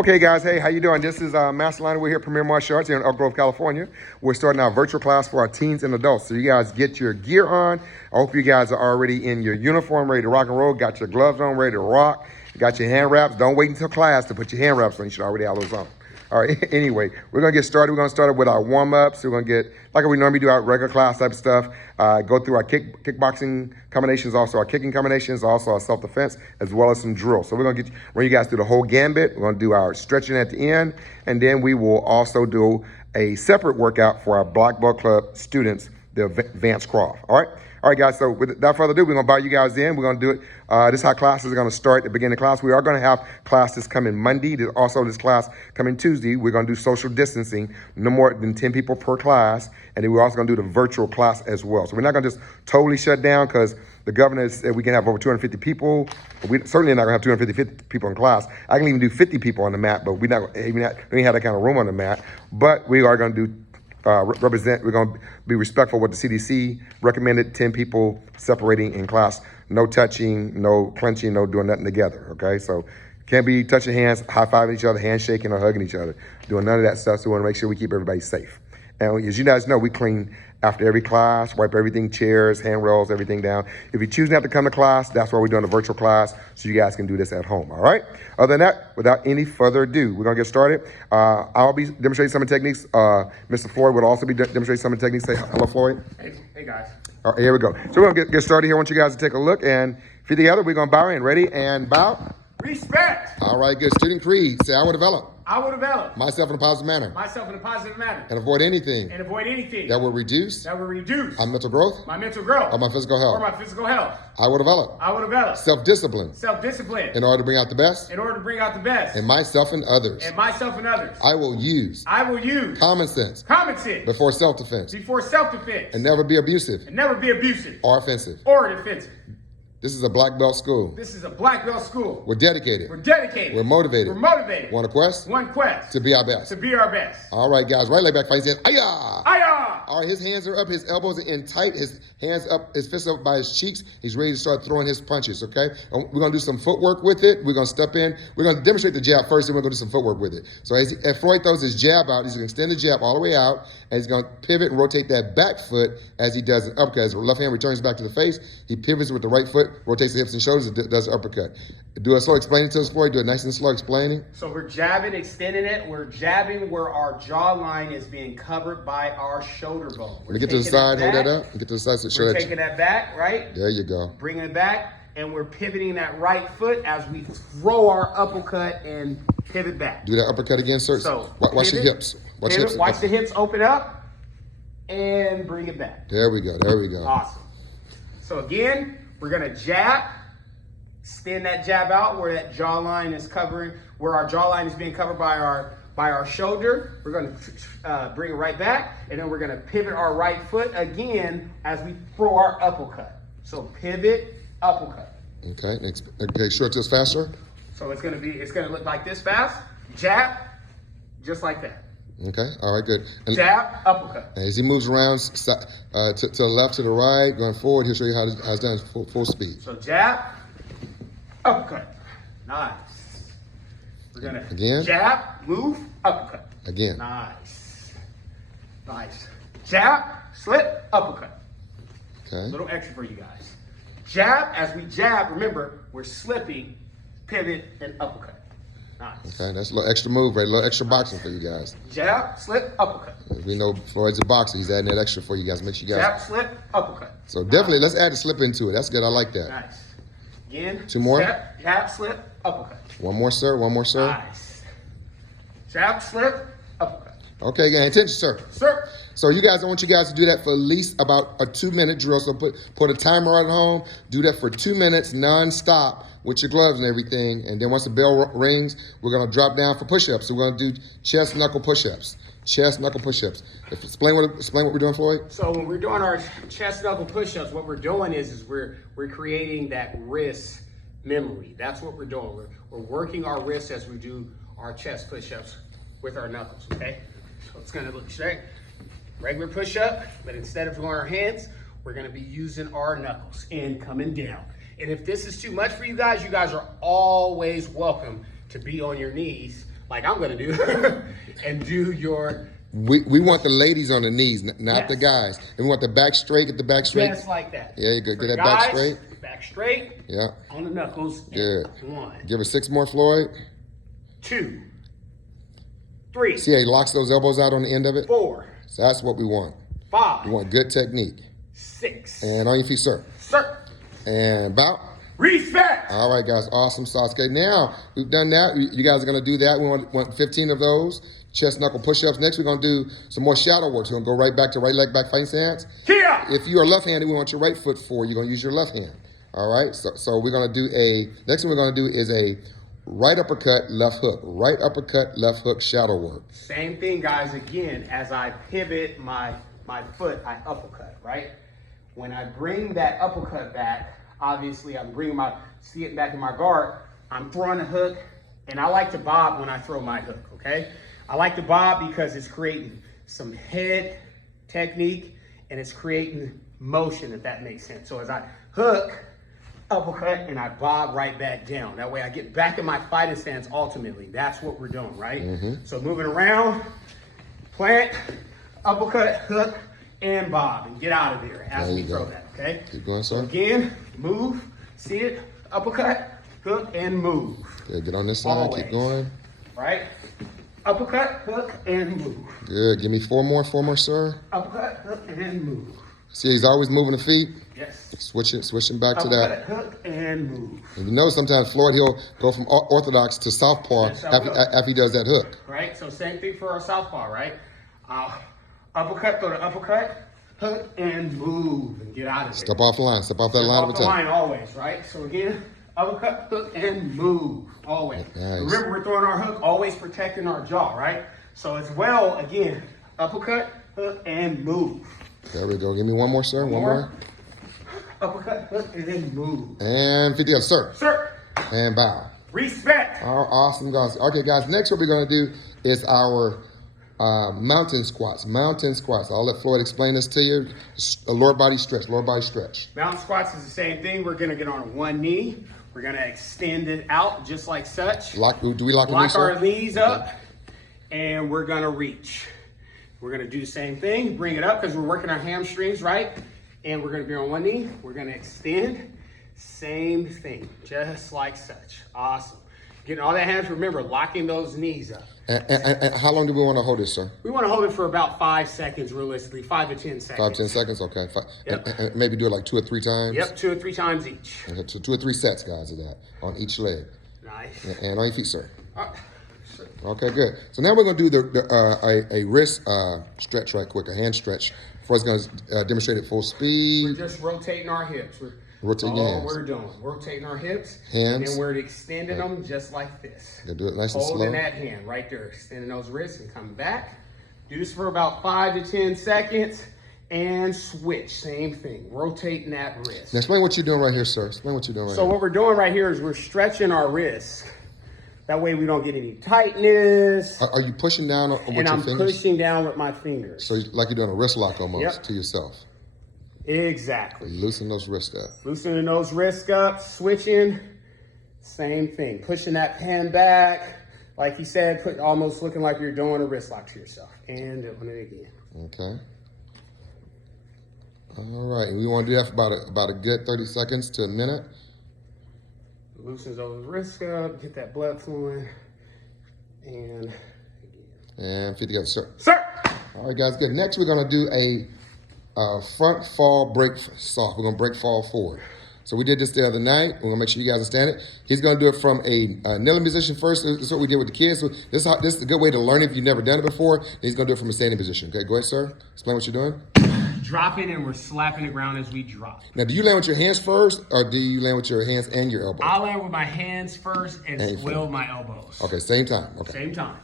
Okay, guys. Hey, how you doing? This is Master Liner. We're here at Premier Martial Arts here in Elk Grove, California. We're starting our virtual class for our teens and adults. So you guys get your gear on. I hope you guys are already in your uniform, ready to rock and roll. Got your gloves on, ready to rock. Got your hand wraps. Don't wait until class to put your hand wraps on. You should already have those on. All right, anyway, we're going to get started. We're going to start with our warm-ups. We're going to get, like we normally do, our regular class type stuff, go through our kickboxing combinations, also our kicking combinations, also our self-defense, as well as some drills. So we're going to run you guys through the whole gambit. We're going to do our stretching at the end, and then we will also do a separate workout for our Black Belt Club students, the advanced KRAV. All right, guys, so without further ado, we're going to invite you guys in. We're going to do it. This is how classes are going to start at the beginning of class. We are going to have classes coming Monday. There's also this class coming Tuesday. We're going to do social distancing, no more than 10 people per class. And then we're also going to do the virtual class as well. So we're not going to just totally shut down because the governor said we can have over 250 people. We certainly not going to have 250 people in class. I can even do 50 people on the mat, but we don't have that kind of room on the mat. But we are going to do we're going to be respectful of what the CDC recommended, 10 people separating in class, no touching, no clenching, no doing nothing together, okay? So can't be touching hands, high-fiving each other, handshaking or hugging each other, doing none of that stuff, so we want to make sure we keep everybody safe. And as you guys know, we clean after every class, wipe everything, chairs, handrails, everything down. If you choose not to come to class, that's why we're doing a virtual class, so you guys can do this at home, all right? Other than that, without any further ado, we're gonna get started. I'll be demonstrating some of the techniques. Mr. Floyd will also be demonstrating some of the techniques. Say hello, Floyd. Hey guys. All right, here we go. So we're gonna get started here. I want you guys to take a look, and if you're together, we're gonna bow in. Ready? And bow. Respect. All right, good. Student creed. Say, I will develop. I will develop Myself in a positive manner. myself in a positive manner. And avoid anything. That will reduce. My mental growth. My mental growth. Or my physical health. Or my physical health. I will develop. Self-discipline. In order to bring out the best. In myself and others. I will use. Common sense. Before self-defense. And never be abusive. Or offensive. This is a black belt school. We're dedicated. We're motivated. Want a quest? To be our best. All right, guys. Right leg back, fight his hands. Ayah! All right, his hands are up, his elbows are in tight, his hands up, his fists up by his cheeks. He's ready to start throwing his punches, okay? We're going to do some footwork with it. We're going to step in. We're going to demonstrate the jab first, and we're going to do some footwork with it. So as Floyd throws his jab out, he's going to extend the jab all the way out, and he's going to pivot and rotate that back foot as he does an uppercut. As the left hand returns back to the face, he pivots with the right foot, rotates the hips and shoulders, and does an uppercut. Do a slow explaining to us, Floyd. Do it nice and slow explaining. So we're jabbing, extending it. We're jabbing where our jawline is being covered by our shoulder bone. Let me get to the side, hold that up. Get to the side. So we're taking that back, right? There you go. Bringing it back, and we're pivoting that right foot as we throw our uppercut and pivot back. Do that uppercut again, sir. So watch your hips. Watch the hips open up, and bring it back. There we go. Awesome. So again, we're gonna jab. Extend that jab out where that jawline is covering, where our jawline is being covered by our shoulder. We're going to bring it right back, and then we're going to pivot our right foot again as we throw our uppercut. So pivot, uppercut. Okay, next. Okay, short twist faster. So it's going to look like this fast. Jab, just like that. Okay, all right, good. And jab, uppercut. As he moves around to the left, to the right, going forward, he'll show you how it's done full speed. So jab, uppercut. Nice. We're gonna again jab, move, uppercut. Again. Nice. Jab, slip, uppercut. Okay. A little extra for you guys. Jab, as we jab, remember, we're slipping, pivot, and uppercut. Nice. Okay, that's a little extra move, right? A little extra boxing for you guys. Jab, slip, uppercut. We know Floyd's a boxer. He's adding that extra for you guys. Make sure you guys. Jab, slip, uppercut. So definitely, let's add the slip into it. That's good. I like that. Nice. Again. Two more. Jab, slip, uppercut. One more, sir. Nice. Jab, slip, uppercut. Okay, again, attention, sir. Sir. So you guys, I want you guys to do that for at least about a 2-minute drill. So put a timer at home. Do that for 2 minutes non-stop with your gloves and everything. And then once the bell rings, we're going to drop down for push-ups. So we're going to do chest knuckle push-ups. Explain what we're doing, Floyd. So when we're doing our chest knuckle push-ups, what we're doing is we're creating that wrist memory. That's what we're doing. We're working our wrists as we do our chest push-ups with our knuckles, okay? So it's gonna look straight. Regular push-up, but instead of doing our hands, we're gonna be using our knuckles and coming down. And if this is too much for you guys are always welcome to be on your knees, like I'm gonna do, and do your We want the ladies on the knees, not Yes. the guys. And we want the back straight, get the back straight. just like that. Yeah, you good. For Get that guys, back straight. Back straight. Yeah. On the knuckles. Good. 1, Give her 6 more, Floyd. 2, 3, See how he locks those elbows out on the end of it? 4, So that's what we want. 5, We want good technique. 6. And on your feet, sir. Sir. And bow. Respect. All right, guys. Awesome sauce. Okay, now we've done that. You guys are going to do that. We want 15 of those. Chest knuckle push-ups. Next, we're going to do some more shadow work. So we're going to go right back to right leg back fighting stance. Kia. If you are left-handed, we want your right foot forward. You're going to use your left hand. All right? So we're going to do next thing we're going to do is a right uppercut, left hook. Right uppercut, left hook, shadow work. Same thing, guys. Again, as I pivot my foot, I uppercut, right? When I bring that uppercut back, obviously I'm bringing see it back in my guard, I'm throwing a hook, and I like to bob when I throw my hook, okay? I like to bob because it's creating some head technique, and it's creating motion, if that makes sense. So as I hook, uppercut, and I bob right back down. That way I get back in my fighting stance ultimately. That's what we're doing, right? So moving around, plant, uppercut, hook, and bob, and get out of there as we throw that, okay? Keep going, sir. Again, move, see it, uppercut, hook, and move. Good. Get on this side. Always. Keep going. Right? Uppercut, hook, and move. Good. Give me 4 more, sir. Uppercut, hook, and move. See, he's always moving the feet. Yes. Switching back to Uppercut, that. hook, and move. And you know, sometimes Floyd, he'll go from orthodox to southpaw Yes, I will. after he does that hook. Right? So same thing for our southpaw, right? Uppercut, throw the uppercut, hook, and move, and get out of there. Step off the line. Step off that line of Off the attack. line always, right? So again, uppercut, hook, and move, always. Nice. Remember, we're throwing our hook, always protecting our jaw, right? So as well, again, uppercut, hook, and move. There we go. Give me one more, sir. One more. Uppercut, hook, and then move. And 50 others, sir. Sir, And bow. respect. Awesome, guys. Okay, guys, next what we're going to do is our mountain squats. Mountain squats. I'll let Floyd explain this to you. A lower body stretch. Lower body stretch. Mountain squats is the same thing. We're gonna get on one knee. We're gonna extend it out just like such. Do we lock the Lock knees, sir? our knees up, and we're gonna reach. We're gonna do the same thing. Bring it up because we're working our hamstrings, right? And we're gonna be on one knee. We're gonna extend. Same thing, just like such. Awesome. Getting all that hands. Remember, locking those knees up. And how long do we want to hold this, sir? We want to hold it for about 5 seconds, realistically, 5 to 10 seconds. 5, 10 seconds? Okay. Yep. And maybe do it like 2 or 3 times? Yep, 2 or 3 times each. Okay, so 2 or 3 sets, guys, of that on each leg. Nice. And on your feet, sir. Sure. Okay, good. So now we're going to do a wrist stretch right quick, a hand stretch. Floyd's going to demonstrate at full We're speed. just rotating our hips. Rotating your all hands. we're doing. Rotating our hips. Hands. And then we're extending them just like this. Okay, do it nice and slow. Holding that hand right there. Extending those wrists and coming back. Do this for about 5 to 10 seconds. And switch. Same thing. Rotating that wrist. Now explain what you're doing right here, sir. Explain what you're doing right So here. what we're doing right here is we're stretching our wrists. That way we don't get any tightness. Are you pushing down with And your I'm fingers? pushing down with my fingers. So like you're doing a wrist lock almost Yep. to yourself. Exactly. Loosen those wrists up. Loosening those wrists up, switching, same thing. Pushing that hand back, like he said, almost looking like you're doing a wrist lock to yourself. And doing it again. Okay. All right, and we want to do that for about a good 30 seconds to a minute. Loosens those wrists up, get that blood flowing, and again. And 50 others, sir. Sir! All right, guys, good. Next, we're going to do a front fall break soft. We're going to break fall forward. So we did this the other night. We're going to make sure you guys understand it. He's going to do it from a kneeling position first. This is what we did with the kids. So this is a good way to learn if you've never done it before. He's going to do it from a standing position. Okay, go ahead, sir. Explain what you're doing. Dropping, and we're slapping the ground as we drop. Now, do you land with your hands first, or do you land with your hands and your elbows? I'll land with my hands first and swell my elbows. Okay, same time. Okay. Same time.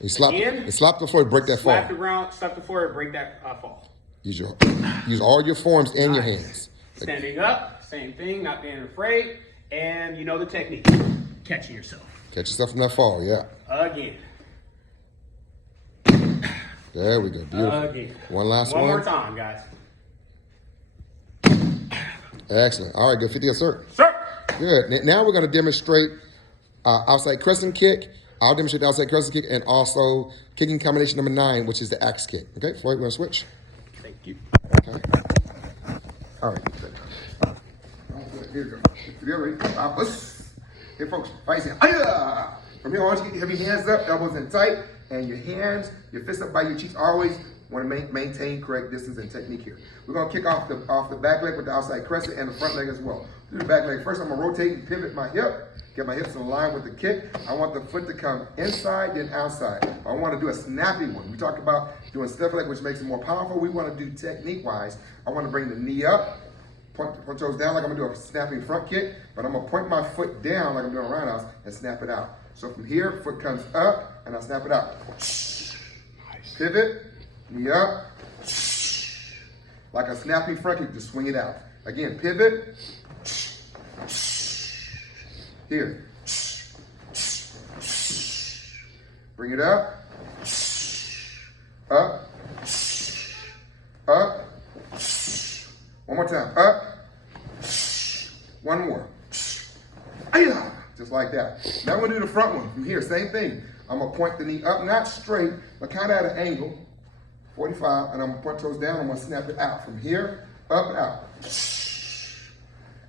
You slap Again, and slap before you break that fall. Slap the ground, slap the floor, and break that fall. Use all your forearms and your hands. Standing up, same thing, not being afraid, and you know the technique. Catching yourself. Catch yourself from that fall, yeah. Again. There we go. Beautiful. Again. One last one. One more time, guys. Excellent. All right, good. 50, yes, sir. Sir. Good. Now we're going to demonstrate outside crescent kick I'll demonstrate the outside crescent kick and also kicking combination number 9, which is the axe kick. Okay, Floyd, we're gonna switch. Thank you. Okay. All right. Here we go. You're ready. Here, folks. Right hand. Aya! From here on, you have your hands up, elbows in tight, and your hands, your fists up by your cheeks. Always want to maintain correct distance and technique here. We're gonna kick off the back leg with the outside crescent and the front leg as well. Do the back leg first. I'm gonna rotate and pivot my hip. Get my hips in line with the kick. I want the foot to come inside, then outside. I want to do a snappy one. We talked about doing stiff leg, which makes it more powerful. We want to do technique-wise. I want to bring the knee up, point toes down like I'm going to do a snapping front kick, but I'm going to point my foot down like I'm doing a roundhouse and snap it out. So from here, foot comes up, and I snap it out. Nice. Pivot, knee up, like a snapping front kick, just swing it out. Again, pivot, here. Bring it up. Up. Up. One more time. Up. One more. Just like that. Now I'm going to do the front one. From here, same thing. I'm going to point the knee up, not straight, but kind of at an angle. 45. And I'm going to point toes down. I'm going to snap it out. From here, up, out.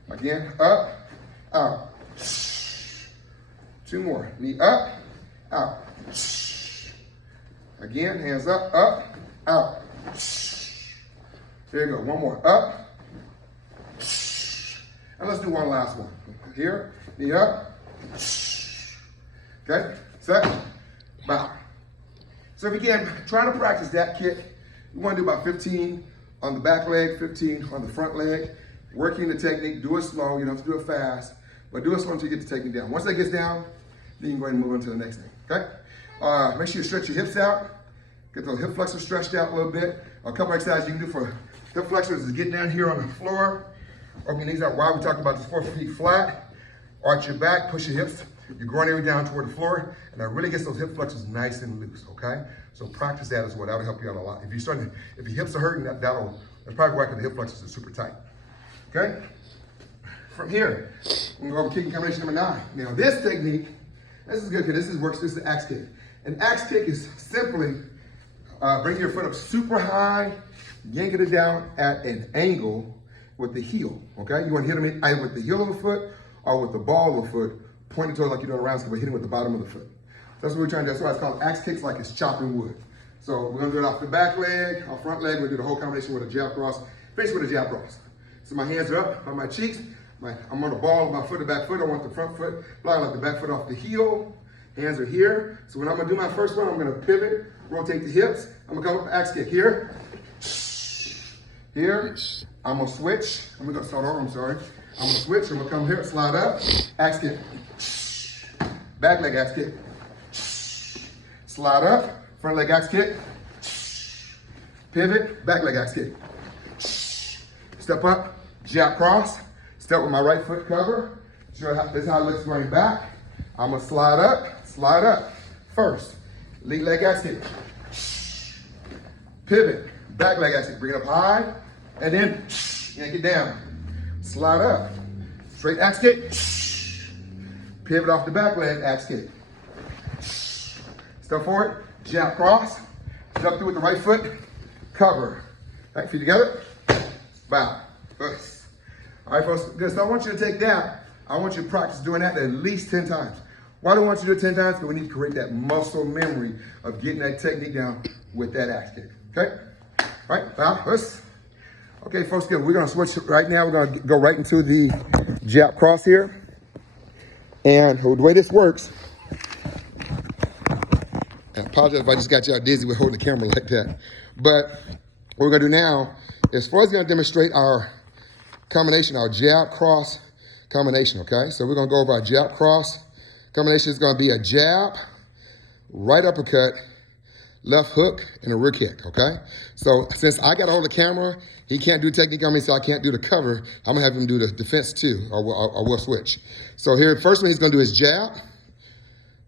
Again, up, out. 2 more. Knee up, out. Again, hands up, out. There you go. One more. Up. And let's do one last one. Here, knee up. Okay, set, bow. So again, trying to practice that kick. You want to do about 15 on the back leg, 15 on the front leg. Working the technique, do it slow. You don't have to do it fast, but do it slow until you get the technique down. Once that gets down, then you can go ahead and move on to the next thing, okay? Make sure you stretch your hips out. Get those hip flexors stretched out a little bit. A couple exercises you can do for hip flexors is get down here on the floor. Open your knees out wide. We talked about this 4 feet flat. Arch your back, push your hips. Your groin area down toward the floor. And that really gets those hip flexors nice and loose, okay? So practice that as well. That'll help you out a lot. If your hips are hurting, that's probably why the hip flexors are super tight, okay? From here, we're gonna go over kicking combination number 9. Now this technique, this is good because this is the axe kick. An axe kick is simply bring your foot up super high, yanking it down at an angle with the heel, okay? You want to hit them either with the heel of the foot or with the ball of the foot, pointing towards like you're doing a round, but hitting with the bottom of the foot. That's what we're trying to do. That's why it's called axe kicks, like it's chopping wood. So we're gonna do it off the back leg, our front leg. We'll do the whole combination with a jab cross, finish with a jab cross. So my hands are up on my cheeks. I'm on the ball of my foot, the back foot. I want the front foot, flying like the back foot off the heel. Hands are here. So when I'm gonna do my first one, I'm gonna pivot, rotate the hips. I'm gonna come up axe kick here. Here. I'm gonna switch. I'm gonna start over, I'm sorry. I'm gonna switch, I'm gonna come here, slide up, axe kick. Back leg axe kick. Slide up, front leg axe kick. Pivot, back leg axe kick. Step up, jab cross. Step with my right foot cover. This is how it looks going back. I'm gonna slide up. First, lead leg axe kick. Pivot, back leg axe kick. Bring it up high, and then yank it down. Slide up, straight axe kick. Pivot off the back leg, axe kick. Step forward, jab cross. Step through with the right foot, cover. Right, feet together, bow. All right, folks, good. So I want you to take that. I want you to practice doing that at least 10 times. Why do I want you to do it 10 times? Because we need to create that muscle memory of getting that technique down with that axe kick, okay? All right, bow, Okay, folks, good. We're gonna switch right now. We're gonna go right into the jab cross here. And the way this works, I apologize if I just got y'all dizzy with holding the camera like that. But what we're gonna do now is first gonna demonstrate our combination, our jab cross combination, okay? So we're gonna go over our jab cross combination. Is gonna be a jab, right uppercut, left hook, and a rear kick, okay? So since I got a hold of the camera, he can't do technique on me, so I can't do the cover. I'm gonna have him do the defense too, or we'll switch. So here, first one he's gonna do his jab.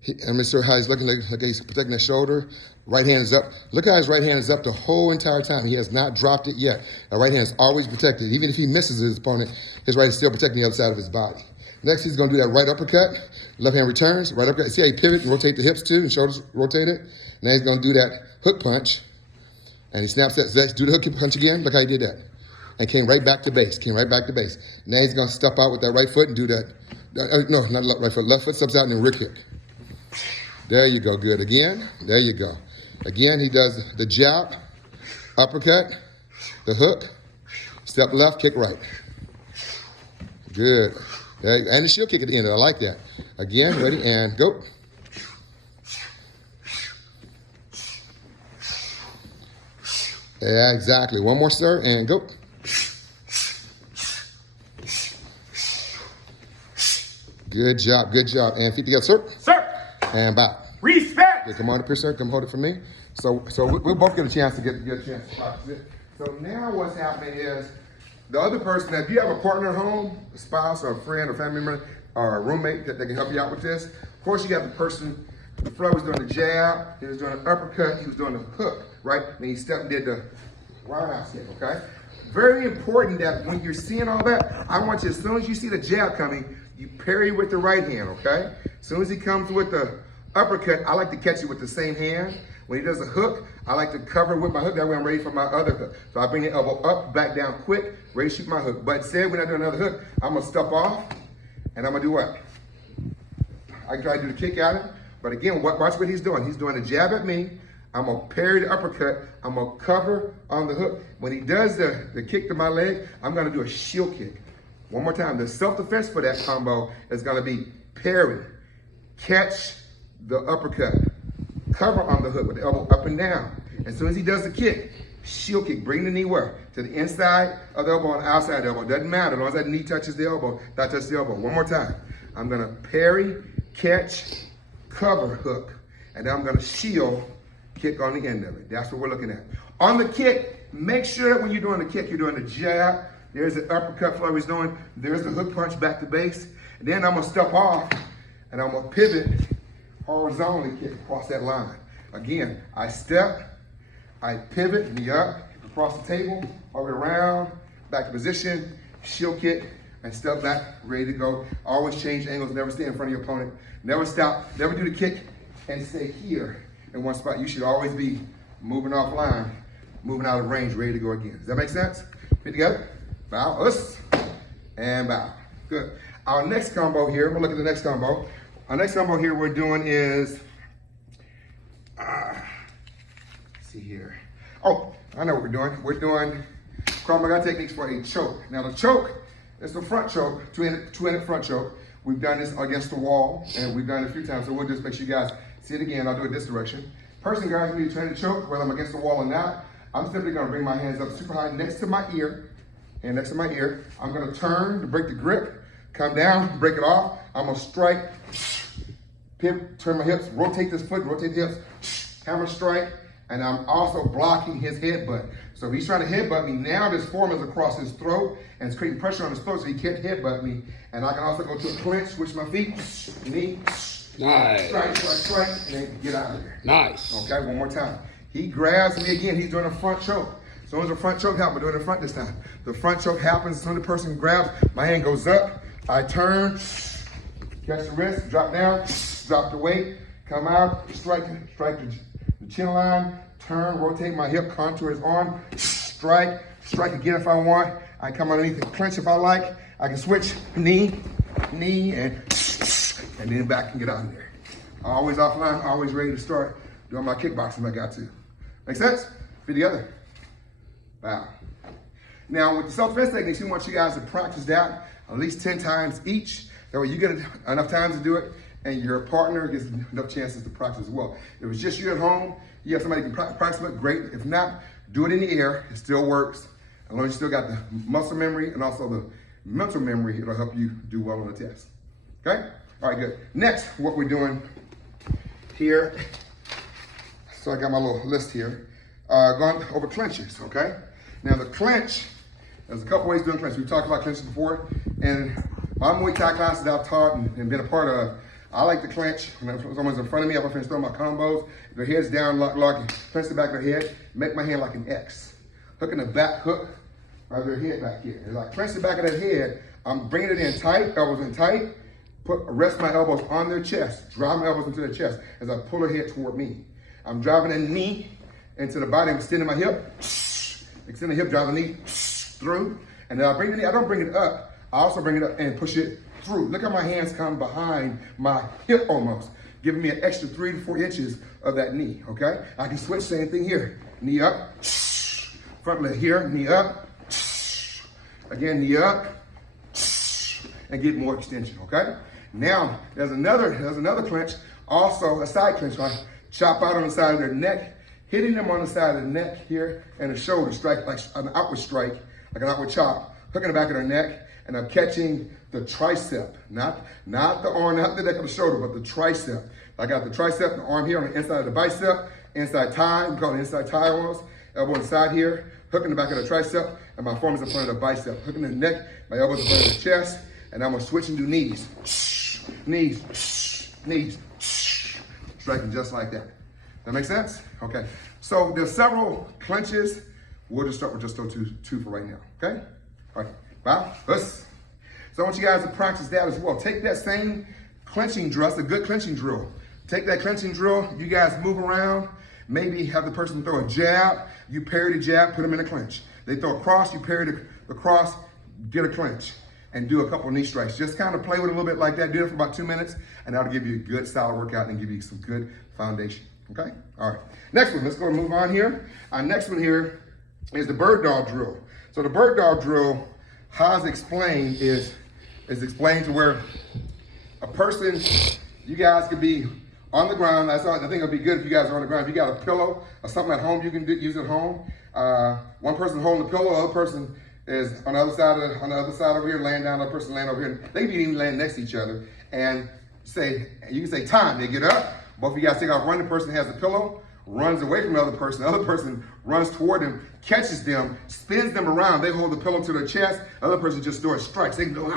I'm gonna show how he's looking like he's protecting his shoulder. Right hand is up. Look how his right hand is up the whole entire time. He has not dropped it yet. The right hand is always protected. Even if he misses his opponent, his right is still protecting the other side of his body. Next, he's gonna do that right uppercut. Left hand returns, right uppercut. See how he pivot and rotate the hips too, and shoulders rotated. Now he's gonna do that hook punch. And he snaps that. Let's do the hook punch again. Look how he did that. And came right back to base. Came right back to base. Now he's gonna step out with that right foot and do that. No, not right foot. Left foot steps out and then rear kick. There you go. Good. Again. There you go. Again, he does the jab, uppercut, the hook, step left, kick right. Good. And the shield kick at the end. I like that. Again, ready, and go. Yeah, exactly. One more, sir, and go. Good job, good job. And feet together, sir. Sir. And bow. Respect. Okay, come on up here, sir. Come hold it for me. So we'll both get a chance to get a chance to practice it. So now what's happening is the other person, if you have a partner at home, a spouse or a friend or family member or a roommate that can help you out with this, of course you got the person, the Flo was doing the jab, he was doing an uppercut, he was doing the hook, right? And he stepped and did the roundhouse kick, okay? Very important that when you're seeing all that, I want you, as soon as you see the jab coming, you parry with the right hand, okay? As soon as he comes with the uppercut, I like to catch it with the same hand. When he does a hook, I like to cover with my hook. That way I'm ready for my other hook. So I bring the elbow up, back down quick, ready to shoot my hook. But instead, when I do another hook, I'm gonna step off and I'm gonna do what? I can try to do the kick at him. But again, watch what he's doing. He's doing a jab at me. I'm gonna parry the uppercut. I'm gonna cover on the hook. When he does the kick to my leg, I'm gonna do a shield kick. One more time. The self-defense for that combo is gonna be parry, catch the uppercut, cover on the hook with the elbow up and down. As soon as he does the kick, shield kick, bring the knee where? To the inside of the elbow and the outside of the elbow. Doesn't matter, as long as that knee touches the elbow, that touches the elbow. One more time. I'm gonna parry, catch, cover, hook, and then I'm gonna shield kick on the end of it. That's what we're looking at. On the kick, make sure that when you're doing the kick, you're doing the jab. There's the uppercut Flo is doing. There's the hook punch back to base. And then I'm gonna step off and I'm gonna pivot horizontally kick across that line. Again, I step, I pivot, knee up, across the table, all the way around, back to position, shield kick, and step back, ready to go. Always change angles, never stay in front of your opponent. Never stop, never do the kick and stay here in one spot. You should always be moving offline, moving out of range, ready to go again. Does that make sense? Feet together, bow, us, and bow. Good. Our next combo here, we'll look at the next combo. Our next combo here we're doing is, let's see here. Oh, I know what we're doing. We're doing KRAV Maga techniques for a choke. Now the choke is the front choke, two-handed front choke. We've done this against the wall, and we've done it a few times, so we'll just make sure you guys see it again. I'll do it this direction. Person guys me trying to choke, whether I'm against the wall or not, I'm simply gonna bring my hands up super high next to my ear, and next to my ear. I'm gonna turn to break the grip, come down, break it off. I'm gonna strike, pivot, turn my hips, rotate this foot, rotate the hips, hammer strike, and I'm also blocking his headbutt. So if he's trying to headbutt me, now this form is across his throat, and it's creating pressure on his throat so he can't headbutt me. And I can also go to a clinch, switch my feet, knee, Nice. strike, and then get out of there. Nice. Okay, one more time. He grabs me again, he's doing a front choke. As soon as the front choke happens, we're doing the front this time. The front choke happens, as soon as the person grabs, my hand goes up, I turn, catch the wrist, drop down, drop the weight, come out, strike the chin line, turn, rotate my hip, contour his arm, strike again if I want. I come underneath and clinch if I like. I can switch knee, and then back and get out of there. Always offline, always ready to start doing my kickboxing if I got to. Make sense? Feet together. Wow. Now with the self-defense techniques, we want you guys to practice that at least 10 times each. That way you get enough time to do it, and your partner gets enough chances to practice as well. If it's just you at home, you have somebody who can practice with, great. If not, do it in the air, it still works. As long as you still got the muscle memory and also the mental memory, it'll help you do well on the test. Okay? All right, good. Next, what we're doing here, so I got my little list here, going over clinches, okay? Now the clinch, there's a couple ways of doing clinch. We've talked about clinches before, and my Muay Thai classes that I've taught and been a part of, I like to clinch when someone's in front of me. I'm finished throwing my combos. If their head's down, lock, clinch the back of their head, make my hand like an X. Hook in the back, hook, by their head back here. As I clench the back of that head, I'm bringing it in tight, elbows in tight, rest my elbows on their chest, drive my elbows into their chest as I pull their head toward me. I'm driving a knee into the body, I'm extending my hip, extend the hip, drive the knee through, and then I bring the knee, I don't bring it up, I also bring it up and push it through. Look how my hands come behind my hip almost, giving me an extra 3 to 4 inches of that knee, okay? I can switch, same thing here. Knee up, front leg here, knee up, again, knee up, and get more extension, okay? Now, there's another clench, also a side clench, right? Chop out on the side of their neck, hitting them on the side of the neck here, and the shoulder strike, like an outward strike, like an outward chop, hooking the back of their neck, and I'm catching the tricep, not the arm, not the neck of the shoulder, but the tricep. I got the tricep, the arm here on the inside of the bicep, inside thigh, we call it inside thigh almost, elbow inside here, hooking the back of the tricep, and my forearm is in front of the bicep, hooking the neck, my elbows in front of the chest, and I'm gonna switch and do knees, knees, striking just like that. That make sense? Okay. So there's several clenches. We'll just start with just those two for right now, okay? All right, wow, let's. So I want you guys to practice that as well. Take that same clenching drill, that's a good clenching drill. Take that clenching drill, you guys move around, maybe have the person throw a jab, you parry the jab, put them in a clench. They throw a cross, you parry the cross, get a clench, and do a couple of knee strikes. Just kind of play with it a little bit like that, do it for about 2 minutes, and that'll give you a good solid workout and give you some good foundation, okay? All right, next one, let's go and move on here. Our next one here is the bird dog drill. So the bird dog drill, how it's explained is explained to where a person, you guys could be on the ground. That's all. I think it'll be good if you guys are on the ground. If you got a pillow or something at home, you can use at home. One person holding the pillow, the other person is on the other side over here, laying down. The other person laying over here. They can be even laying next to each other. And you can say time. They get up. Both of you guys take off running. The person has the pillow, runs away from the other person. The other person runs toward them, catches them, spins them around. They hold the pillow to their chest. The other person just throws strikes. They can go,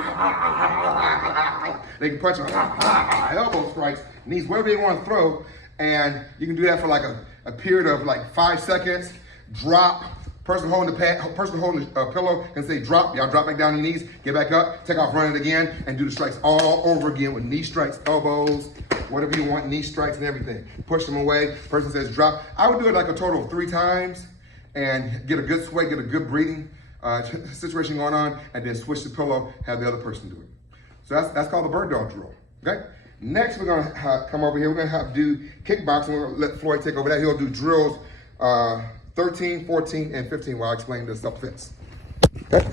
they can punch them, elbow strikes, knees, whatever they want to throw. And you can do that for like a period of like 5 seconds. Drop. Person holding the pillow can say drop. Y'all drop back down on your knees, get back up, take off running again, and do the strikes all over again with knee strikes, elbows, whatever you want, knee strikes and everything. Push them away. Person says drop. I would do it like a total of 3 times and get a good sweat, get a good breathing situation going on, and then switch the pillow, have the other person do it. So that's called the bird dog drill, okay? Next, we're gonna come over here. We're gonna do kickboxing. We're gonna let Floyd take over that. He'll do drills 13, 14, and 15 while I explain the self-defense. Okay?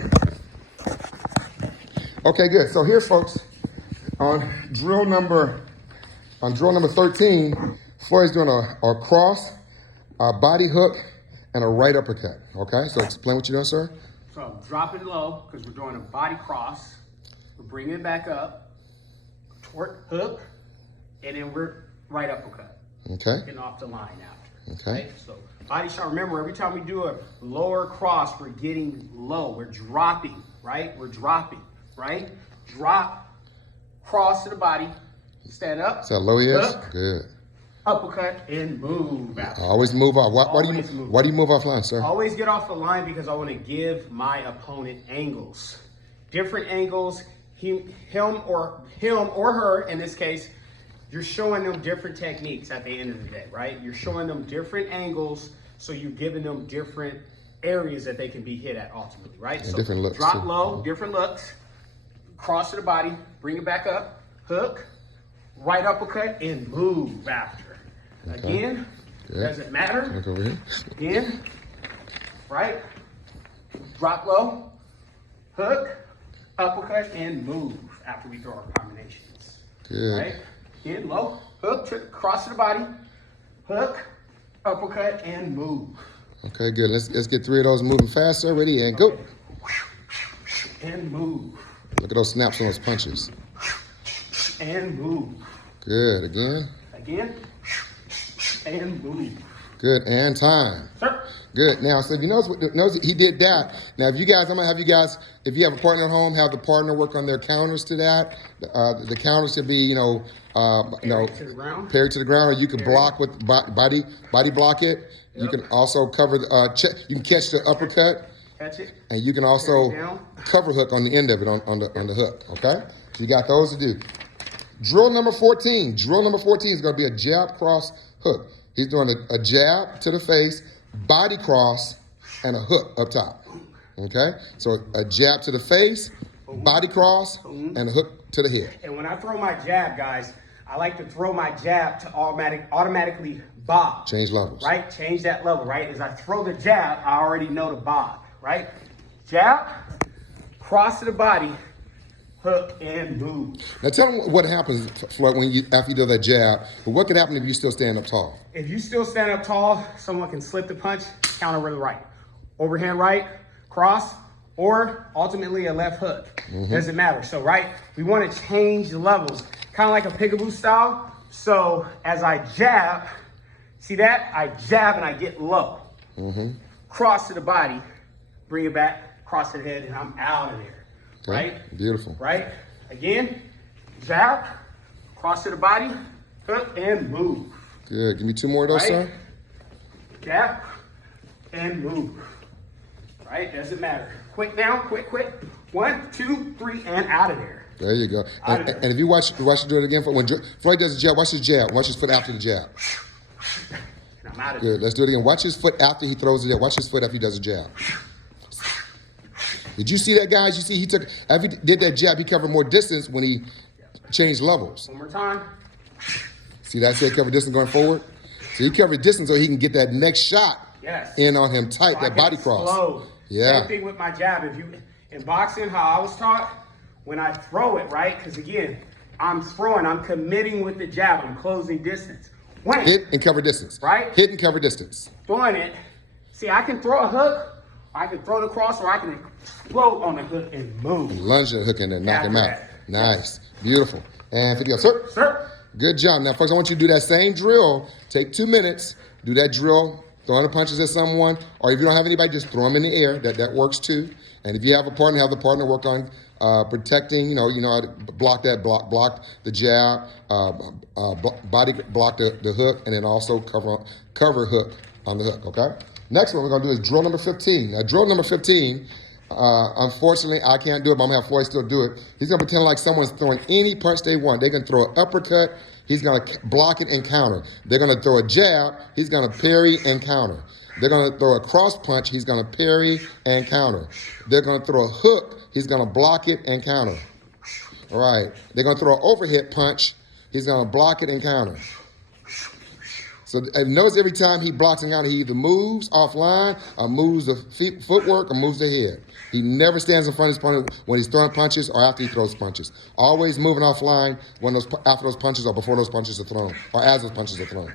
Okay, good. So here, folks, on drill number 13, Floyd's doing a cross, a body hook, and a right uppercut. Okay, so explain what you're doing, sir. So I'm dropping low because we're doing a body cross. We're bringing it back up, hook, and then we're right uppercut. Okay. Getting off the line after. Okay. So body shot, remember, every time we do a lower cross, we're getting low. We're dropping, right? We're dropping, right? Drop, cross to the body, stand up. Is that low, yes? Hook, good. Uppercut, and move out. Always move off. Why do you move offline, sir? Always get off the line because I want to give my opponent angles. Different angles, him or her, in this case, you're showing them different techniques at the end of the day, right? You're showing them different angles, so you're giving them different areas that they can be hit at ultimately, right? Yeah, so different looks. Drop too. low, different looks, cross to the body, bring it back up, hook, right uppercut, and move after. Okay. Again, good. Doesn't matter. Look over here. Again, right, drop low, hook, uppercut, and move after we throw our combinations. Good. Right? Again, low, hook, cross to the body, hook, uppercut, and move. Okay, good. Let's get 3 of those moving faster. Ready, and go. And move. Look at those snaps on those punches. And move. Good. Again. Again. And move. Good. And time. Sir. Good. Now, so if you notice he did that. Now, if you guys, I'm gonna have you guys, if you have a partner at home, have the partner work on their counters to that. The counters should be, parried to the ground, or you can block with body block it. Yep. You can also cover you can catch the uppercut catch it. And you can Carry also it down. cover hook on the end of it on the hook, okay? So you got those to do. Drill number 14. Drill number 14 is going to be a jab cross hook. He's doing a jab to the face, body cross, and a hook up top. Okay? So a jab to the face, body cross, and a hook to the head. And when I throw my jab, guys, I like to throw my jab to automatically bob. Change levels. Right? Change that level, right? As I throw the jab, I already know to bob, right? Jab, cross to the body, hook, and move. Now tell them what happens, Floyd, after you do that jab. But what could happen if you still stand up tall? If you still stand up tall, someone can slip the punch, counter with the right. Overhand right, cross, or ultimately a left hook. Doesn't matter. So, right, we want to change the levels, kind of like a peekaboo style. So as I jab, see that? I jab and I get low. Cross to the body, bring it back, cross to the head, and I'm out of there. Okay. Right? Beautiful. Right? Again, jab, cross to the body, hook, and move. Good. Give me 2 more of those, Right? sir. Jab, and move. Right? Doesn't matter. Quick now, quick. 1, 2, 3, and out of there. There you go. Out of there. And if you watch you do it again, when Floyd does the jab, watch his jab. Watch his foot after the jab. And I'm out of Good. Let's do it again. Watch his foot after he throws it. Watch his foot after he does the jab. Did you see that, guys? You see, after he did that jab, he covered more distance when he changed levels. there. One more time. See that? Say cover distance going forward. So he covered distance so he can get that next shot Yes. in on him tight, So I that can body cross. explode. Yeah. Same thing with my jab. If you in boxing, how I was taught, when I throw it, right? Because again, I'm throwing, I'm committing with the jab, I'm closing distance. When Hit and cover distance. Right? Hit and cover distance. throwing it, see, I can throw a hook, I can throw the cross, or I can explode on the hook and move. Lunge the hook in there, knock him out. After that. Nice. Beautiful. And 50 sir. Sir. Good job. Now, folks, I want you to do that same drill. Take 2 minutes. Do that drill. Throwing the punches at someone. Or if you don't have anybody, just throw them in the air. That works too. And if you have a partner, have the partner work on protecting. You know how to block that, block the jab, body block the hook, and then also cover hook on the hook. Okay. Next one we're gonna do is drill number 15. Now, drill number 15. Unfortunately, I can't do it, but I'm gonna have Floyd still do it. He's gonna pretend like someone's throwing any punch they want. They can throw an uppercut. He's gonna block it and counter. They're gonna throw a jab. He's gonna parry and counter. They're gonna throw a cross punch. He's gonna parry and counter. They're gonna throw a hook. He's gonna block it and counter. All right. They're gonna throw an overhead punch. He's gonna block it and counter. So and notice every time he blocks and counters, he either moves offline or moves the footwork or moves the head. He never stands in front of his opponent when he's throwing punches or after he throws punches. Always moving offline after those punches or before those punches are thrown or as those punches are thrown.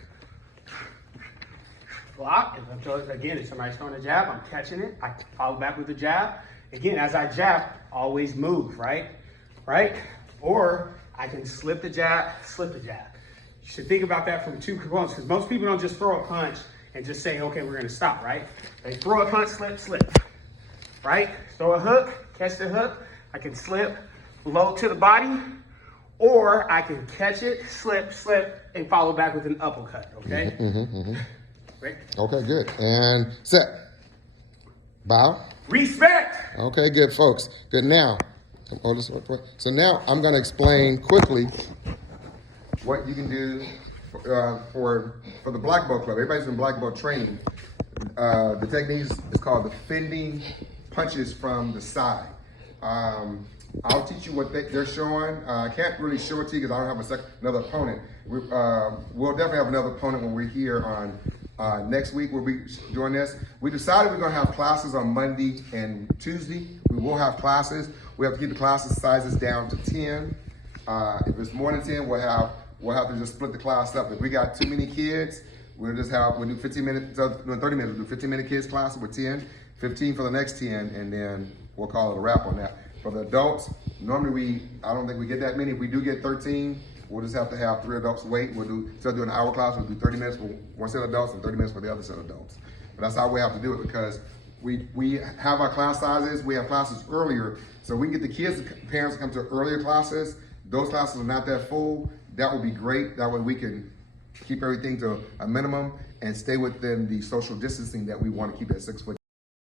Block. Again, if somebody's throwing a jab, I'm catching it. I follow back with the jab. Again, as I jab, always move, right? Right? Or I can slip the jab, slip the jab. You should think about that from 2 components, because most people don't just throw a punch and just say, okay, we're gonna stop, right? They throw a punch, slip, right? Throw a hook, catch the hook. I can slip low to the body, or I can catch it, slip, and follow back with an uppercut, okay? Right? Okay, good. And set. Bow. Respect. Okay, good, folks. Good. Now, so now I'm going to explain quickly what you can do for the black belt club. Everybody's in black belt training. The technique is called defending punches from the side. I'll teach you what they're showing. I can't really show it to you because I don't have another opponent. We'll definitely have another opponent when we're here on next week. We'll be doing this. We decided we're going to have classes on Monday and Tuesday. We will have classes. We have to keep the classes sizes down to 10. If it's more than 10, we'll have to just split the class up. If we got too many kids, we'll do 15 minutes, 30 minutes. We'll do 15-minute kids class with 10, 15 for the next 10, and then we'll call it a wrap on that. For the adults, normally I don't think we get that many. If we do get 13, we'll just have to have 3 adults wait. Instead of doing an hour class, we'll do 30 minutes for one set of adults and 30 minutes for the other set of adults. But that's how we have to do it, because we have our class sizes. We have classes earlier, so we can get the kids, parents to come to earlier classes. Those classes are not that full. That would be great. That way we can keep everything to a minimum and stay within the social distancing that we want to keep at 6 foot.